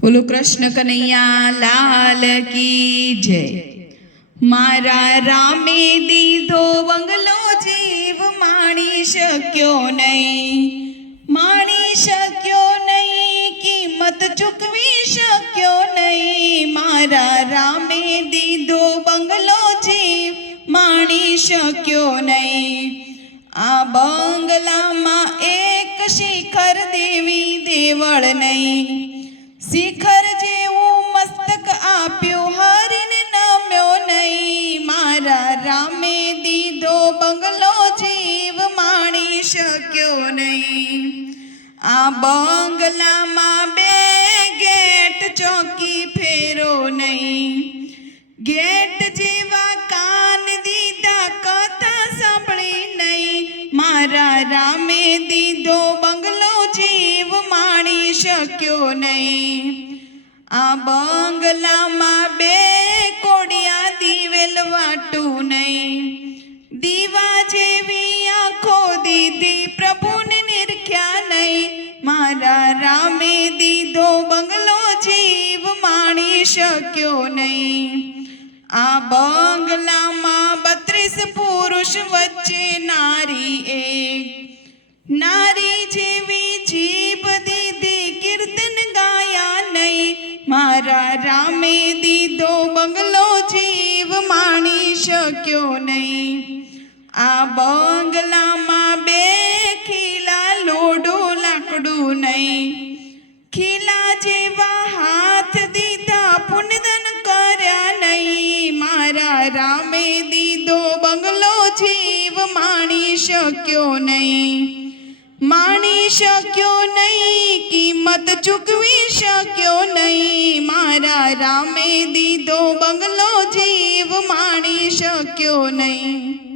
બોલો કૃષ્ણ કનૈયા લાલ કી જય। મારા રામે દીધો બંગલો જીવ માણી શક્યો નહીં, માણી શક્યો નહીં, કિંમત ચૂકવી શક્યો નહીં। મારા રામે દીધો બંગલો જીવ માણી શક્યો નહીં। આ બંગલામાં એક શિખર દેવી દેવળ નહીં, શિખર જેવું મસ્તક આપ્યું હરીને નમ્યો નહીં। મારા રામે દીધો બંગલો જીવ માણી શક્યો નહીં। આ બંગલામાં બે ગેટ ચોકી ફેરો નહીં, ગેટ જેવા કાન દીધા કથા સાંભળી નહીં। મારા રામે દીધો બંગલો જીવ માણી શક્યો નહીં। આ બંગલામાં બે કોડિયા દિવેલ વાટું નહીં, દીવા જેવી આંખો દીધી પ્રભુને નિરખ્યા નહીં। મારા રામે દીધો બંગલો જીવ માણી શક્યો નહીં। આ બંગલામાં 32 પુરુષ વચ્ચે નારી એક, નારી જેવી જીભ દીધી કીર્તન ગાયા નહીં। મારા રામે દીધો બંગલો જીવ માણી શક્યો નહીં। આ બંગલામાં બે ખીલા લોડો લાકડું નહીં, ખીલા જેવા હાથ દીધા પુનદન કર્યા નહીં। મારા રામે દીધો બંગલો જીવ માણી શક્યો નહીં, માણી શક્યો નહીં, કિંમત ચૂકવી શક્યો નહીં। મારા રામે દીધો બંગલો જીવ માણી શક્યો નહીં।